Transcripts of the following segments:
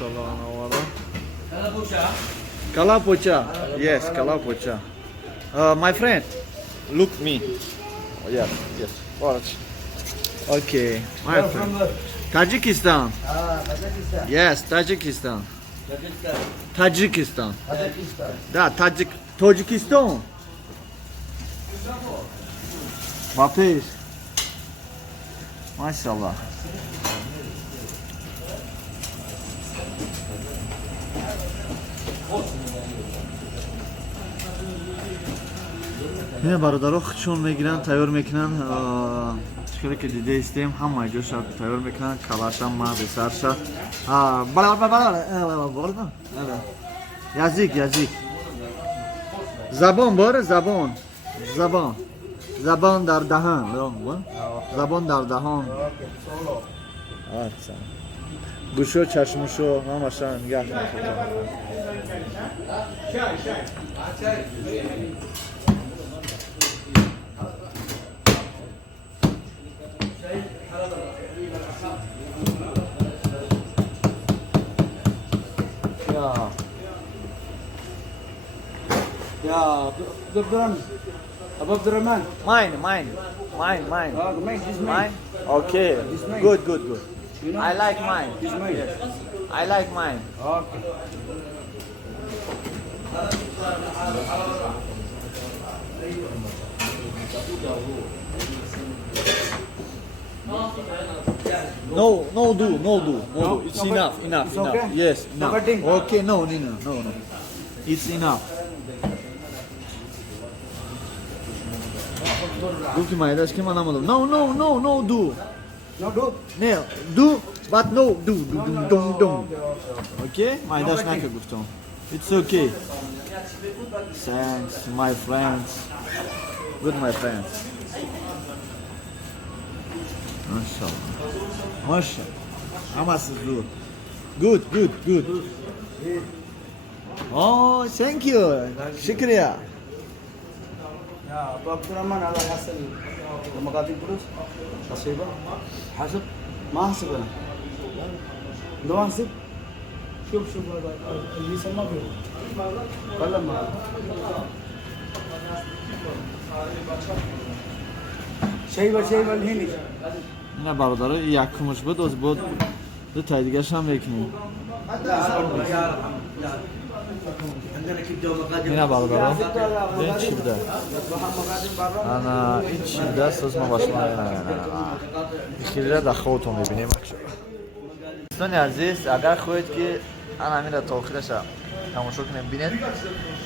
MashaAllah, Anawara. Kalapocha. Yes, Kalapocha. My friend, look me. Oh, yes, yes. Watch. Okay, my friend. Tajikistan. Tajikistan. Yes, Tajikistan. Tajikistan. Tajikistan. Tajikistan. Da, Tajikistan. Bapir. Maşallah. Yine barodarok chun megiran tayyor mekinan chukare ke dide istem hamma jo shab tayyor mekinan kalasham ma besarsha bala yazik zabon bor zabon dar dahan zabon dar dahan अच्छा गुशो चश्मुशो हम आशा निगाह Ya, Abdurrahman. Abdurrahman. Mine. Mine, this mine. Mine? Okay. This mine. Good. You know? I like mine. This mine. Yes. I like mine. Okay. No do. It's No, enough. it's okay? Yes, No enough. cutting? Okay, no. It's enough. Gufti maydash kim anlamadım. No, do. No, do. Ne? Do, but no do. Dum. Okay. Okay? Maydash No nake cutting. gufton. It's okay. Thanks, my friends. Good, my friends. Maşallah. Ama siz do. Good. Oh, thank you. Şükriya. Ya, Abdurrahman ala hasil. Makati pulus. Hasiba. Hasib. Ma hasib ana. No hasib. شوف هذا اللي سماه والله ما شيء الهيني Yine barodarı yakmış bu doz bu da taydigaş ham lekni. Yine barodarı. Ben çivde. Ana içinde sızma başına yana. İkilere de xotom bibinیم. دوستان عزیز اگر خواهید که همین را تا آخرش تماشا کنید ببینید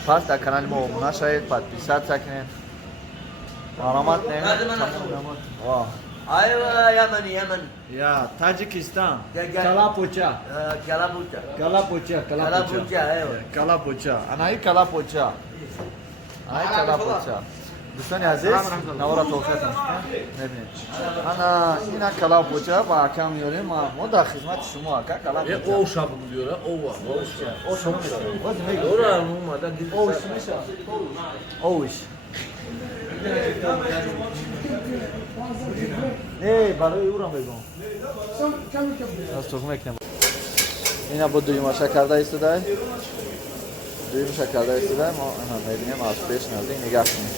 پس در کانال ما عمونا شاید پادپیسات کنید علامت نمید واه ايوه يمني یا تاجیکستان کلاپوچا کلاپوچا ايوه کلاپوچا انایی کلاپوچا دوستان عزیز نوارا توفیق نبینید انا اینا کلاپوچا با اکم میاریم ما در خدمت شما اکا کلاپوچا O şabı diyor ha, o var. o şunu میشه Doğru olmadan gidip اوش ای برای او را بگم از تخمه کنم اینا با دویما شکرده ایستده دویم شکرده ایستده ما میبینیم از پیش نزدیک نگاه کنیم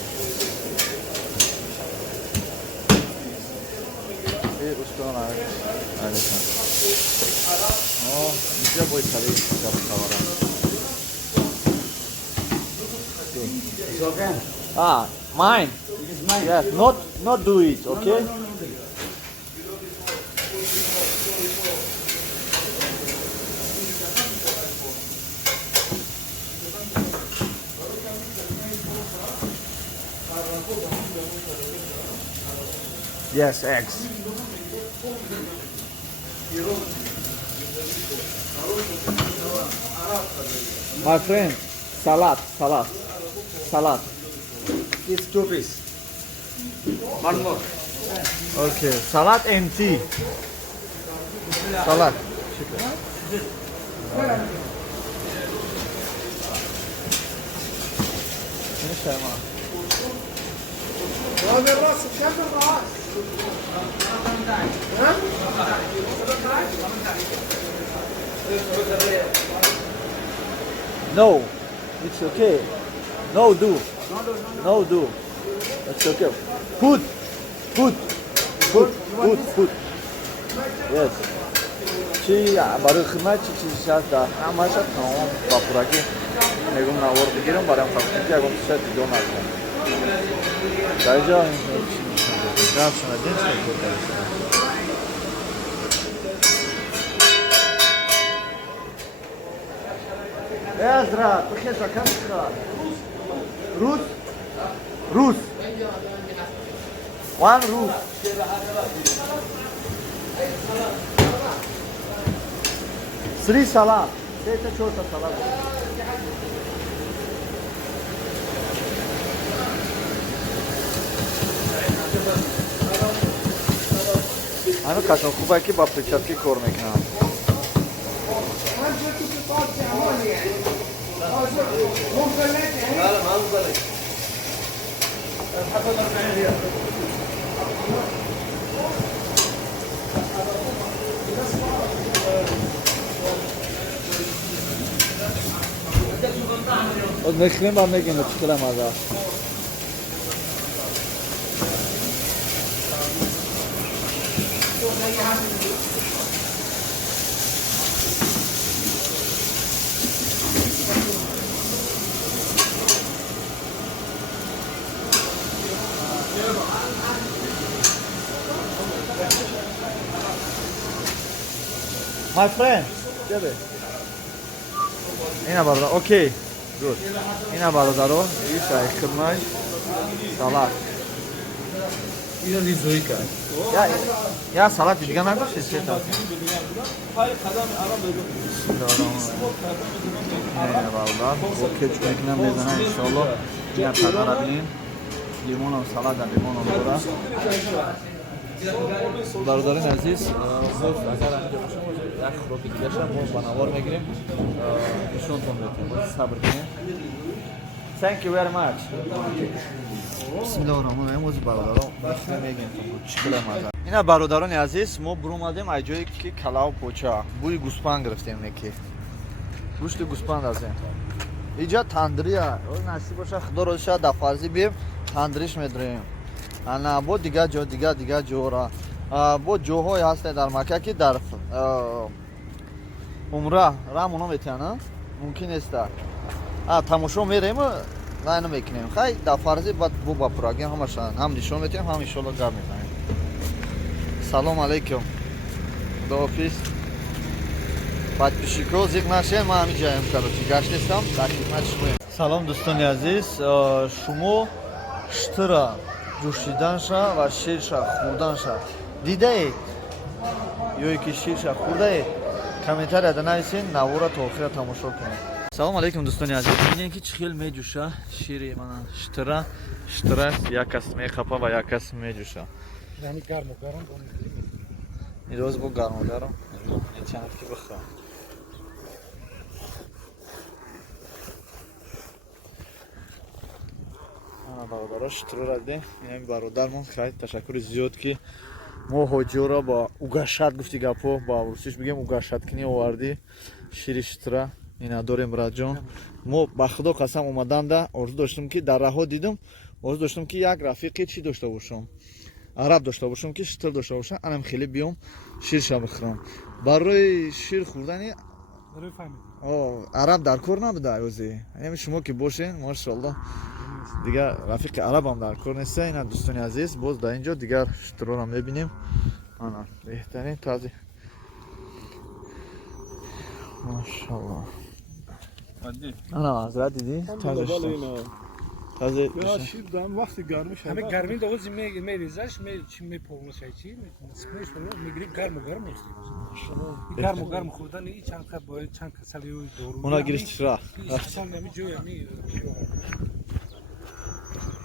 ای اشکان علیکم اینجا باید خرید اینجا بخوارم okay. Mine. It is mine. Yes, not do it, okay? Yes, eggs. My friend, salad. It's 2 piece. One more. Okay, salad and tea. Salad. هذا الراس بكم الراس؟ ها؟ No, it's okay. No do. No do. It's okay. Put. Yes. Чи барои хидмат чи чизи шаст да ҳамаша тамом ба пурагӣ мегум навор бигирам барам фақат ки ягон чиза дида накунам. Дар ҷо гап шунадин чӣ мекунад? Азрат, бихеша кам шуд. Рус. One rus. Three salad. Say ta chota salad. Ано кашон хубай ки ба перчатки кор мекунам. Od mekhlem ba megin çıkıram aga. My friend, Jebe. Ina barda, okay. Good. Ina bardaро, иша хидмат. Салат. Ина ризоика. Я салат дига нагош, чӣ та? Ина барда, окей, чунак мезана иншаллоh. Ина тадара бин. Лимонам салат, лимонам дора. Бародарин азиз, хуб, агар анҷо боша як хӯроки дигарша мо ба навор мегирем. Нишонтон метем, сабр кунем. Thank you very much. Бисмиллаҳир-роҳмонир-роҳим. Ози бародарон, мегем чӣ килам аза. Ина бародарони азиз, мо бурумадем аз ҷое ки калав поча, бӯи гӯспанд гирифтем неки. Гӯшти гӯспанд азем. Иҷа тандирия, насиб боша худо розиша да фарзи бем тандириш медирем. Ана бо дигар ҷора. Бо ҷоҳое ҳастанд дар Макка ки дар умра рамоно метиҳана, мумкин неста. Тамошо мерем, лайно мекунем. Хай да фарзи бад бо ба пурагем ҳамаша ҳам нишон метиҳем, ҳам иншолло гап мезанем. Салом алейкум. Худоҳофиз. Подписчикҳо зиқ нашен, ман ҳамин ҷаем карочи гаштестам, дар хидмати шумоем. Салом дӯстони азиз, шумо штира ҷӯшиданша ва ширша хӯрданша дидаед ё ки ширша хӯрдаед? Комментарияда нависен, навора то охира тамошо кунед. Салом алейкум дӯстони азиз, бинед ки чӣ хел меҷӯша шири мана штира як кас мехапа ва як кас меҷӯша. Идоз бо гармогарм чанд ки бихӯрам. Бародаро штура дидем. Ин бародармон хай ташаккури зиёд ки мо ҳоҷиёро ба угашат гуфти гапо ба русиш бигем угашаткунӣ оварди шири штура. Ина дорем братҷон. Мо ба худо қасам омаданда орзу доштам ки дар раҳо дидам, орзу доштам ки як рафиқи чӣ дошта бошам, араб дошта бошам ки штир дошта бошам, анам хеле биём ширша бихӯрам. Барои шир хӯрдани араб дар кор набуда ёзе. Ами шумо ки бошен, машоаллоҳ. Дигар рафиқи арабам дар кор неста. Ина дӯстони азиз, боз дар инҷо дигар штирро мебинем. Ана беҳтарин тази. Машоаллоҳ. Ана азрат диди? Тазе. Я шир дам вақти гармиш. Ҳаме гарми догоз мерезаш, чи мепомошай чи? Смеш боло мегири гармо мести. Гармо хурдани чанд ка бояд чанд касали дору. Уна гирифтира. Чанд нами ҷоя ми.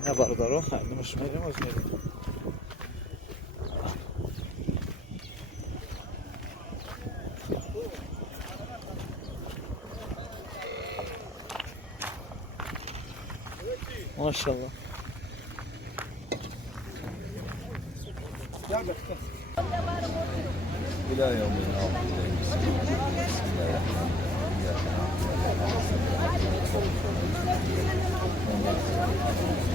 Я бародаро, нема шумерем аз мери. Машаллоҳ. إلى يوم الآخر بسم الله الرحمن الرحيم